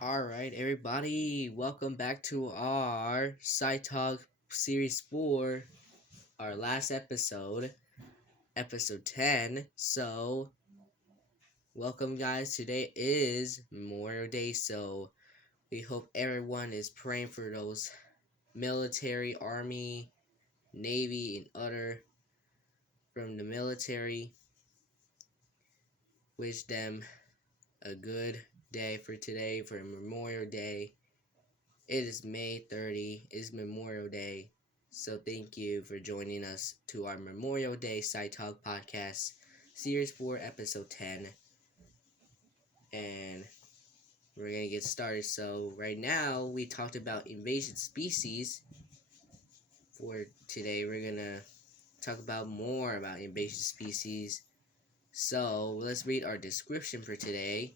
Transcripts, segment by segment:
Alright, everybody, welcome back to our Sci-Tok Series 4, our last episode, episode 10. So, welcome, guys. Today is Memorial Day, so we hope everyone is praying for those military, army, navy, and other from the military. Wish them a good day for today, for Memorial Day. It is May 30, it's Memorial Day. So thank you for joining us to our Memorial Day Sci-Tok podcast, Series 4, Episode 10. And we're going to get started. So right now, we talked about invasive species. For today, we're going to talk about more about invasive species. So let's read our description for today.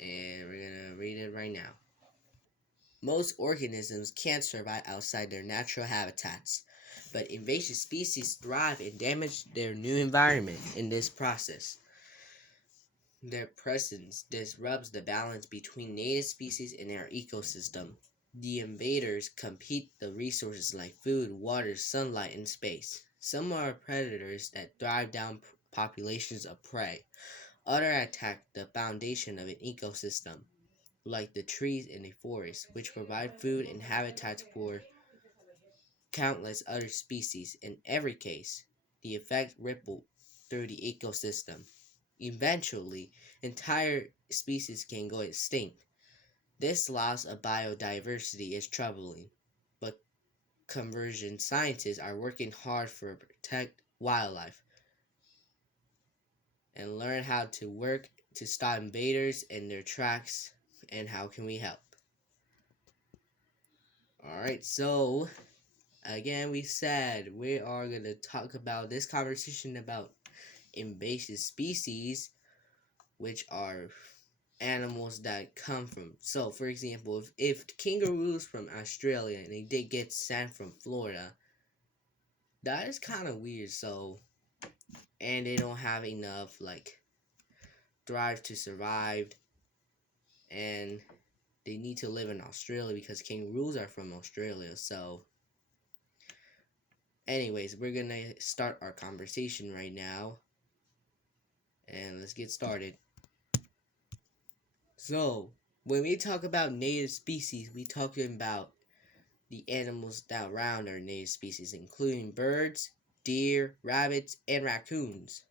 And we're going to read it right now. Most organisms can't survive outside their natural habitats, but invasive species thrive and damage their new environment. In this process, their presence disrupts the balance between native species and their ecosystem. The invaders compete the resources like food, water, sunlight, and space. Some are predators that drive down populations of prey. Others attack the foundation of an ecosystem, like the trees in a forest, which provide food and habitats for countless other species. In every case, the effect rippled through the ecosystem. Eventually, entire species can go extinct. This loss of biodiversity is troubling, but conservation scientists are working hard to protect wildlife and learn how to work to stop invaders in their tracks. And how can we help? Alright, so again, we said we are going to talk about this conversation about invasive species, which are animals that come from. So, for example, if kangaroos from Australia and they did get sent from Florida, that is kind of weird. So, and they don't have enough like drive to survive, and they need to live in Australia because kangaroos are from Australia. So, anyways, we're gonna start our conversation right now, and let's get started. So, when we talk about native species, we talking about the animals that surround our native species, including birds, deer, rabbits, and raccoons.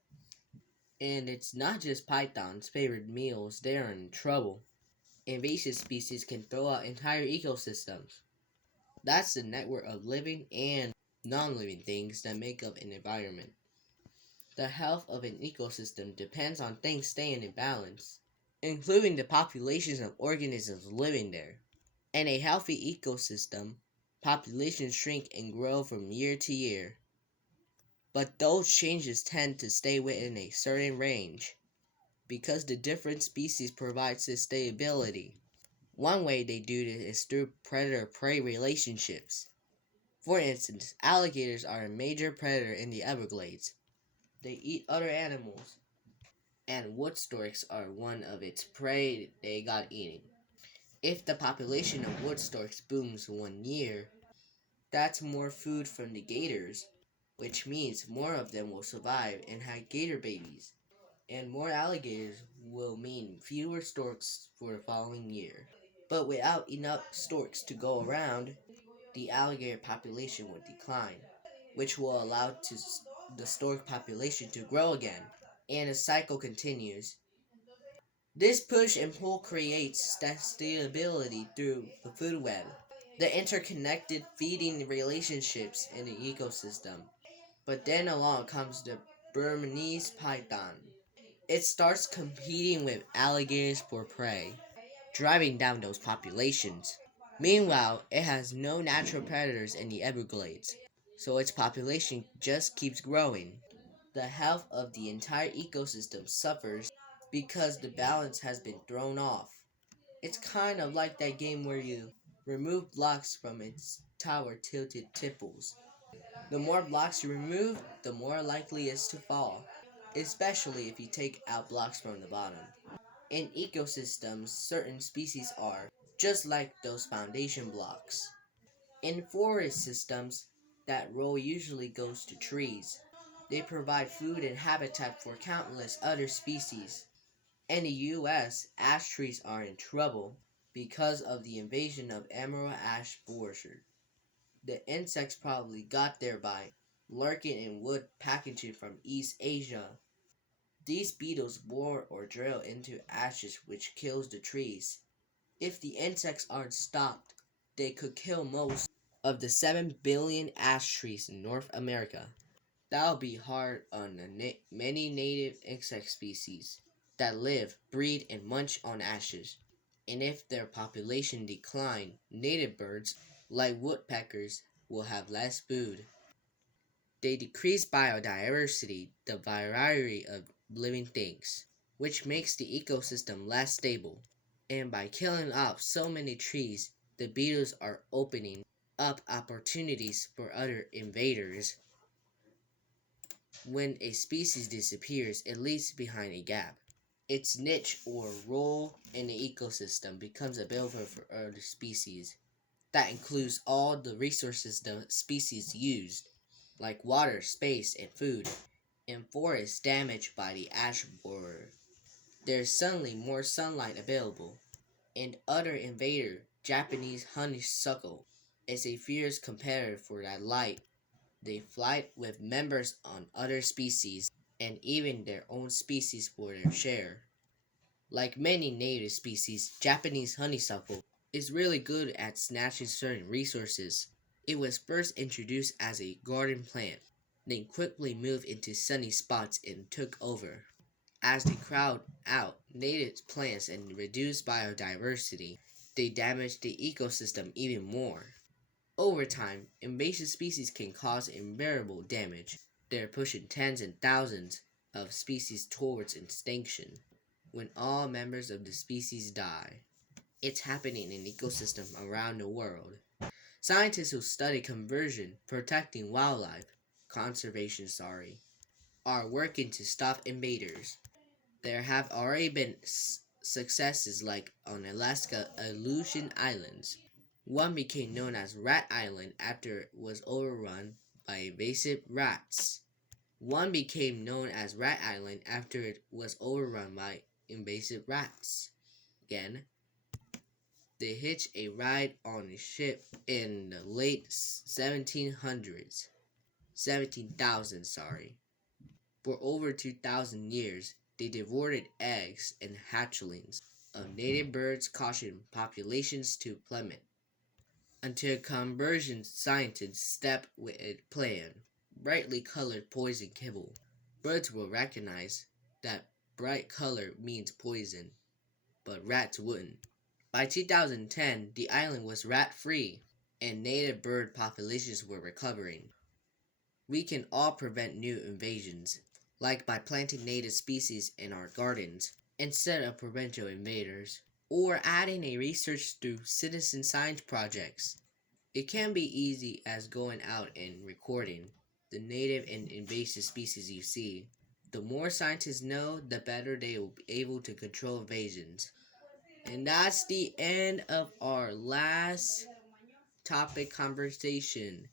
And it's not just pythons' favorite meals, they're in trouble. Invasive species can throw out entire ecosystems. That's the network of living and non-living things that make up an environment. The health of an ecosystem depends on things staying in balance, including the populations of organisms living there. In a healthy ecosystem, populations shrink and grow from year to year, but those changes tend to stay within a certain range because the different species provide sustainability. One way they do this is through predator-prey relationships. For instance, alligators are a major predator in the Everglades. They eat other animals, and wood storks are one of its prey they got eating. If the population of wood storks booms one year, that's more food from the gators, which means more of them will survive and have gator babies. And more alligators will mean fewer storks for the following year. But without enough storks to go around, the alligator population will decline, which will allow the stork population to grow again. And the cycle continues. This push and pull creates sustainability through the food web, the interconnected feeding relationships in the ecosystem. But then along comes the Burmese python. It starts competing with alligators for prey, driving down those populations. Meanwhile, it has no natural predators in the Everglades, so its population just keeps growing. The health of the entire ecosystem suffers because the balance has been thrown off. It's kind of like that game where you remove blocks from its tower tilted tipples. The more blocks you remove, the more likely it is to fall, especially if you take out blocks from the bottom. In ecosystems, certain species are just like those foundation blocks. In forest systems, that role usually goes to trees. They provide food and habitat for countless other species. In the US, ash trees are in trouble because of the invasion of emerald ash borer. The insects probably got there by lurking in wood packaging from East Asia. These beetles bore or drill into ashes, which kills the trees. If the insects aren't stopped, they could kill most of the 7 billion ash trees in North America. That would be hard on the many native insect species that live, breed, and munch on ashes. And if their population decline, native birds, like woodpeckers, will have less food. They decrease biodiversity, the variety of living things, which makes the ecosystem less stable. And by killing off so many trees, the beetles are opening up opportunities for other invaders. When a species disappears, it leaves behind a gap. Its niche or role in the ecosystem becomes available for other species. That includes all the resources the species used, like water, space, and food. In forests damaged by the ash borer, there is suddenly more sunlight available. And other invader, Japanese honeysuckle, is a fierce competitor for that light. They fight with members on other species and even their own species for their share. Like many native species, Japanese honeysuckle is really good at snatching certain resources. It was first introduced as a garden plant, then quickly moved into sunny spots and took over. As they crowd out native plants and reduce biodiversity, they damage the ecosystem even more. Over time, invasive species can cause unbearable damage. They're pushing tens and thousands of species towards extinction. When all members of the species die, it's happening in ecosystems around the world. Scientists who study conservation, are working to stop invaders. There have already been successes like on Alaska Aleutian Islands. One became known as Rat Island after it was overrun by invasive rats. One became known as Rat Island after it was overrun by invasive rats. Again, they hitched a ride on a ship in the late 1700s. 17,000, sorry. For over 2,000 years, they devoured eggs and hatchlings of native birds, causing populations to plummet. Until conversion scientists stepped with a plan. Brightly colored poison kibble. Birds will recognize that bright color means poison, but rats wouldn't. By 2010, the island was rat-free, and native bird populations were recovering. We can all prevent new invasions, like by planting native species in our gardens instead of provincial invaders, or adding a research through citizen science projects. It can be easy as going out and recording the native and invasive species you see. The more scientists know, the better they will be able to control invasions. And that's the end of our last topic conversation.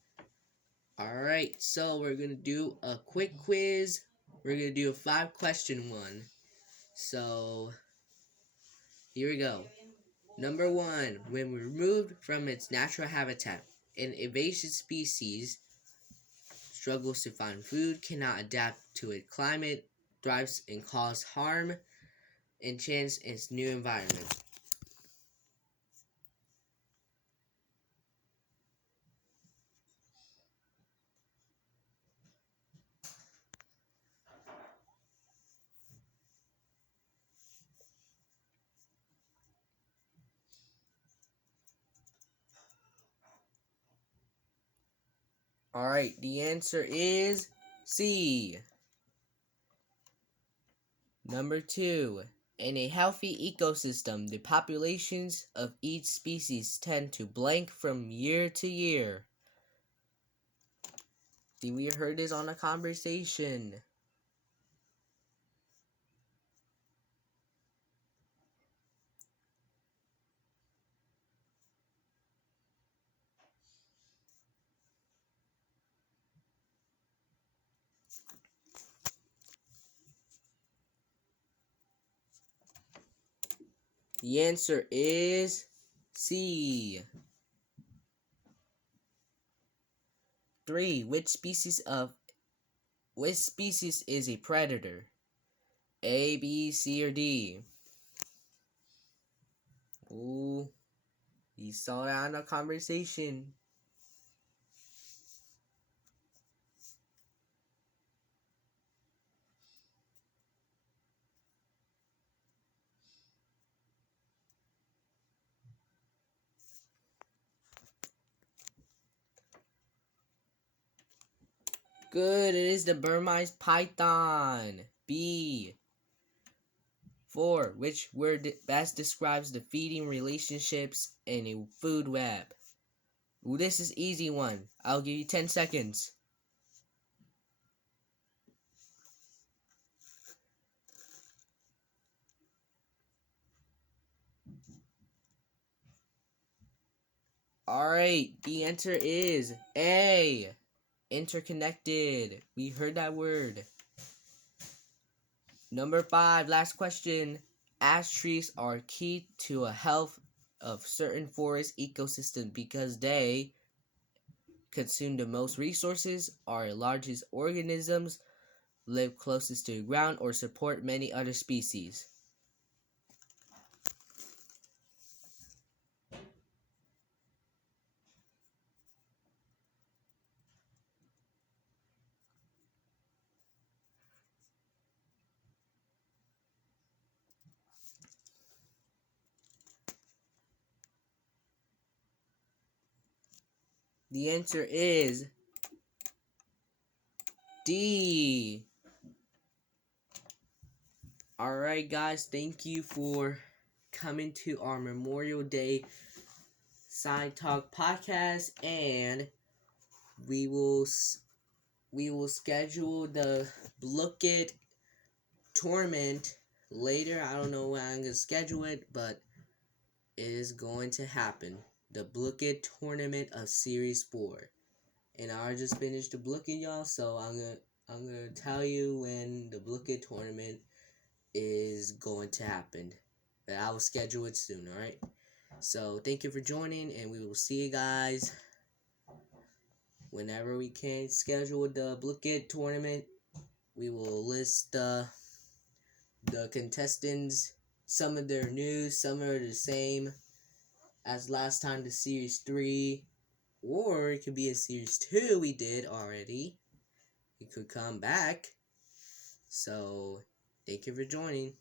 Alright, so we're going to do a quick quiz. We're going to do a 5-question one. So, here we go. Number 1. When removed from its natural habitat, an invasive species struggles to find food, cannot adapt to its climate, thrives and cause harm, and change its new environment. Alright, the answer is C. Number 2. In a healthy ecosystem, the populations of each species tend to blank from year to year. Did we heard this on a conversation? The answer is C. 3. Which species is a predator? A, B, C, or D? Ooh, you saw that in a conversation. Good, it is the Burmese python. B. 4. Which word best describes the feeding relationships in a food web? Ooh, this is easy one. I'll give you 10 seconds. Alright, the answer is A. Interconnected. We heard that word. Number 5, last question. Ash trees are key to a health of certain forest ecosystem because they consume the most resources, are the largest organisms, live closest to the ground, or support many other species. The answer is D. Alright guys, thank you for coming to our Memorial Day Sci-Tok podcast, and we will schedule the Look It tournament later. I don't know when I'm going to schedule it, but it is going to happen. The Look It tournament of Series 4. And I just finished the Look It, y'all, so I'm gonna tell you when the Look It tournament is going to happen. But I will schedule it soon, alright? So thank you for joining, and we will see you guys whenever we can schedule the Look It tournament. We will list the contestants, some of their news, some are the same as last time, the Series 3, or it could be a Series 2 we did already. It could come back. So, thank you for joining.